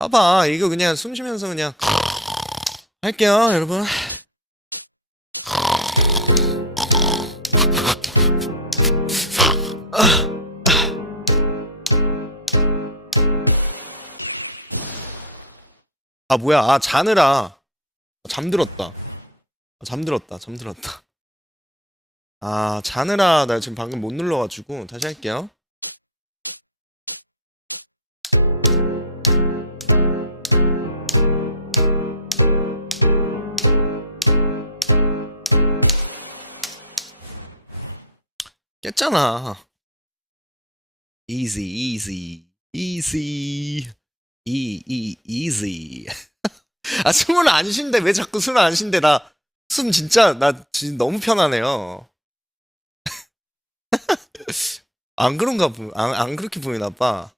봐봐, 이거 그냥 숨 쉬면서 그냥 할게요, 여러분. 아, 뭐야. 아, 자느라. 잠들었다. 잠들었다. 아, 자느라 나 지금 방금 못 눌러가지고 다시 할게요. 깼잖아. easy. easy. 아, 숨을 안 쉰대. 왜 자꾸 숨을 안 쉰대? 숨 진짜, 나 지금 너무 편하네요. 안 그런가 안 그렇게 보이나 봐.